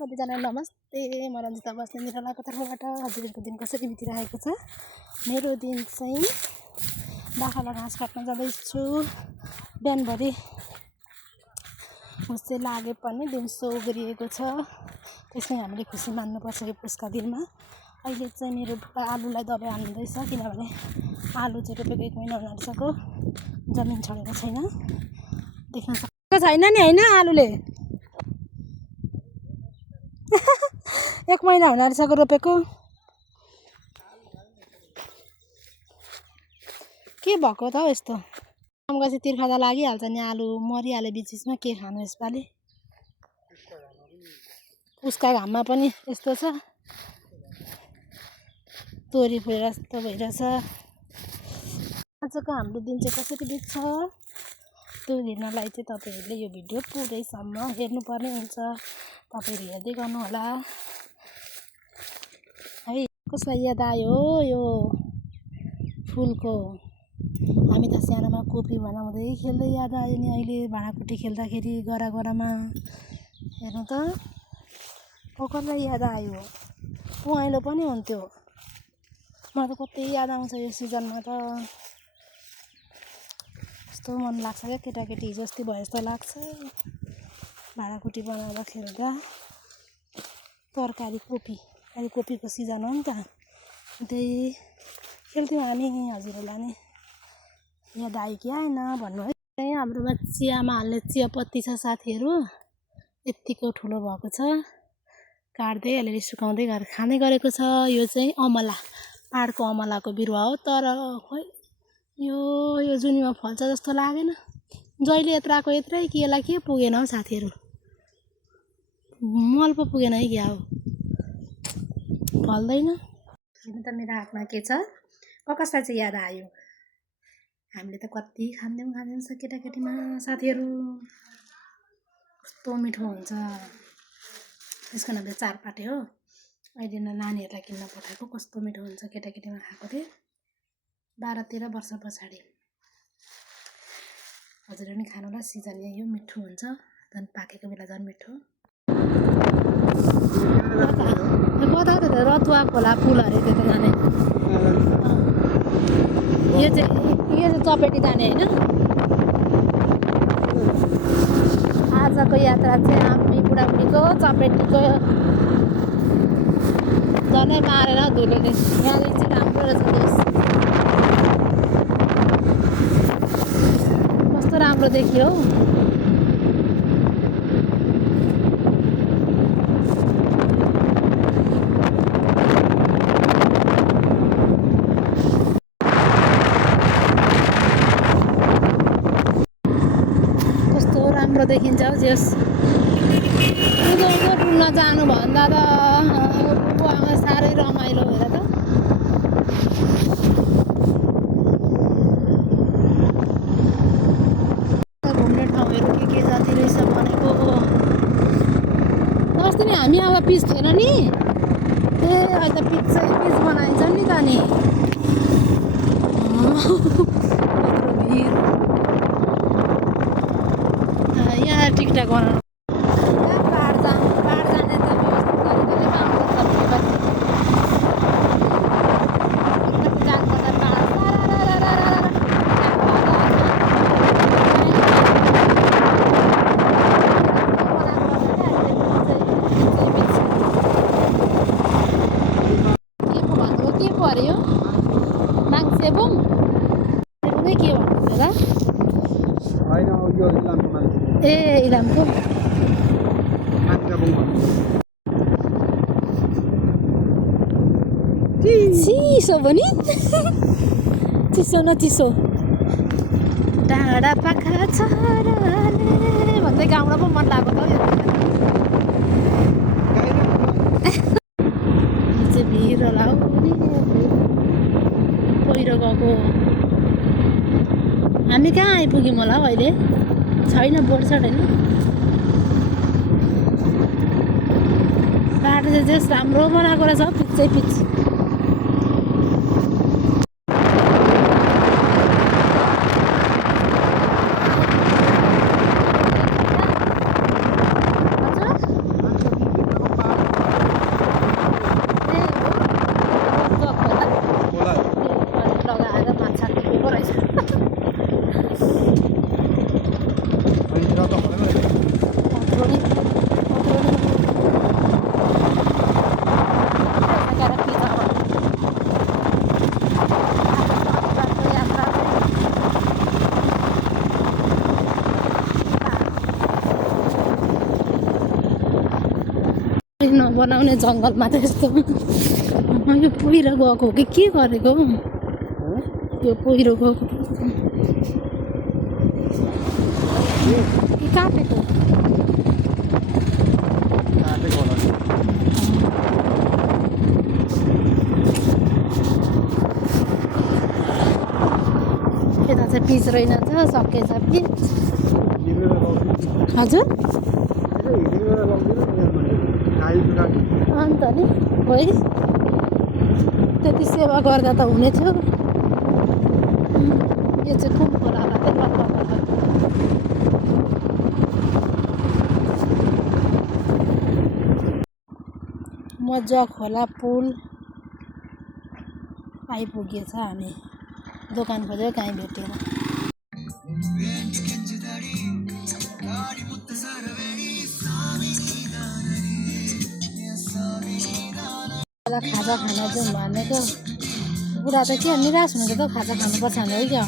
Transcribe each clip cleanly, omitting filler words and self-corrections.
सबैजना नमस्ते। म रञ्जिता बस्ने निरालाको तर्फबाट हजुरहरूको दिन कसरी बितिरहेको छ। मेरो दिन चाहिँ बाख्रालाई घाँस काट्न जाँदैछु। बिहानभरि हुस्से लागे पनि दिउँसो उब्रिएको छ। त्यसमै हामीले खुसी मान्नुपर्छ यो पुसका दिनमा। अहिले चाहिँ मेरो बुबा आलुलाई दबाई हाल्दैछ, किनभने आलु चाहिँ रोपेको 1 महिना हुन आँटिसक्यो, जमिन छरेको छैन। देख्न सक्छ छैन नि होइन, आलुले 1 महिना हुन आँटिसक्यो रोपेको। के भएको त हौ यस्तो काम गएपछि तिर्खा त लागिहाल्छ नि। आलु मरिहाल्यो बिचमा, के खानु यसपालि। उसका घाममा पनि यस्तो छ, तोरी फुलेर यस्तो भइरहेछ। आजको हाम्रो दिन चाहिँ कसरी बित्छ त्यो हेर्नलाई चाहिँ तपाईँहरूले यो भिडियो पुरैसम्म हेर्नुपर्ने हुन्छ। तपाईँहरू हेर्दै गर्नु होला है। कसलाई याद आयो यो फुलको? हामी त सानोमा कोपी बनाउँदै खेल्दै याद आयो नि। अहिले भाँडाकुटी खेल्दाखेरि गरामा हेर्नु त कसलाई याद आयो। पहेँलो पनि हुन्थ्यो। मलाई त कति याद आउँछ यो सिजनमा त। यस्तो मन लाग्छ क्या, केटाकेटी हिजो अस्ति भयो जस्तो लाग्छ। भाँडाकुटी बनाउँदा खेल्दा तरकारी कोपीको सिजन हो नि त, त्यही खेल्थ्यौँ हामी। हजुरहरूलाई नि याद आयो कि आएन भन्नु है। त्यही हाम्रोमा चियामा हाल्ने चियापत्ती छ साथीहरू, यत्तिको ठुलो भएको छ। काट्दै अलिअलि सुकाउँदै खाँदै गरेको छ। यो चाहिँ अमला, पाहाडको अमलाको बिरुवा हो, तर खोइ यो जुनीमा फल्छ जस्तो लागेन। जहिले यत्राको यत्रै कि यसलाई के पुगेन हौ साथीहरू, मल पो पुगेन है क्या हो, फल्दैन। हेर्नु त मेरो हातमा के छ। कसलाई चाहिँ याद आयो? हामीले त कति खाँदैछौँ केटाकेटीमा साथीहरू। कस्तो मिठो हुन्छ। यसको नाम चाहिँ चारपाटे हो। अहिले नानीहरूलाई किन्न पठाएको। कस्तो मिठो हुन्छ, केटाकेटीमा खाएको थिएँ 12-13 वर्ष पछाडि। हजुरहरू पनि खानु होला, सिजन यो मिठो हुन्छ। झन् पाकेको बेला झन् मिठो। कता त रतुवा खोला पुल अरे त्यो त जाने। यो चाहिँ चपेटी जाने होइन। आजको यात्रा चाहिँ हामी बुढाबुढीको चपेटीको झनै मारेर धुलोले। यहाँ चाहिँ राम्रो रहेछ देश, कस्तो राम्रो देखियो हौ। राम्रो देखिन्छ हौ। जेस उँधो डुल्न जानुभन्दा त बुवामा साह्रै रमाइलो हेर त। घुम्ने ठाउँहरू के जाति रहेछ भनेको। अस्ति नि हामी अब पिच थिएन नि, अहिले त पिच बनाइन्छ नि त नि। भिड यहाँ टिकटक बनाउनु। पाहाड जाने त व्यवस्थित गरिदिने काम गर्छ भनेपछि जानुपर्छ पाहाड। के पो अरे यो माङ्सेबुङ नै के भन्नु होला ए इलामको चिसो पनि चिसो न चिसो। डाँडा पाखा छोराले भन्दै गाउँमा पो मन लाग्यो त। यो चाहिँ भिर होला हौ नि, पहिरो गएको। हामी कहाँ आइपुग्यौँ होला हौ अहिले? छैन बोर्ड छ होइन। बाटो चाहिँ राम्रो बनाएको रहेछ, पिचै पिच। नबनाउने जङ्गलमा त यस्तो यो पहिरो गएको हो कि के गरेको यो पहिरो गएको कि काटेको यता चाहिँ पिच रहेनछ सकेछ पिच हजुर अन्त नि है त्यति सेवा गर्दा त हुने थियो यो चाहिँ कुन खोलालाई मजा खोला पुल आइपुगेछ हामी दोकान खोजेर कहीँ भेटेर खाजा खान जाउँ भनेको बुढा त के निराश हुनुहुन्छ त खाजा खानुपर्छ भने है क्या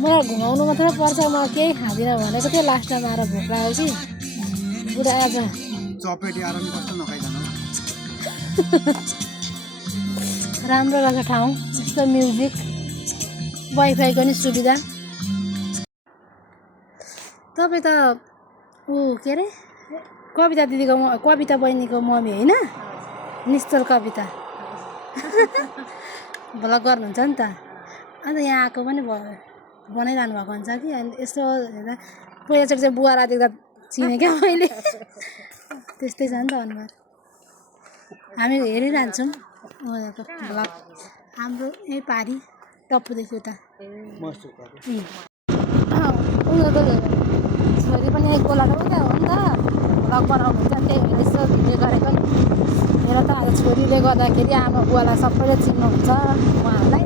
मलाई घुमाउनु मात्रै पर्छ म केही खाँदिनँ भनेको थियो लास्टमा आएर भोक लाग्यो कि बुढा आज राम्रो रहेछ ठाउँ यस्तो म्युजिक वाइफाईको नि सुविधा तपाईँ त ऊ के अरे कविता दिदीको कविता बहिनीको मम्मी होइन निश्चल कविता भ्लग गर्नुहुन्छ नि त अन्त यहाँ आएको पनि बनाइरहनु भएको हुन्छ कि अहिले यस्तो हेर्दा पहिलाचोटि चाहिँ बुवा देख्दा चिने क्या मैले त्यस्तै छ नि त अनुहार हामी हेरिरहन्छौँ उनीहरूको भ्लग हाम्रो यही पारी टप्पूदेखि उता उनीहरूको छोरी पनि यही कोलाको उता हो नि त भ्लग बनाउनुहुन्छ त्यही भएर यसो भिडियो गरेको नि हेर त आज छोरीले गर्दाखेरि आमा बुवालाई सबैले चिन्नुहुन्छ उहाँहरूलाई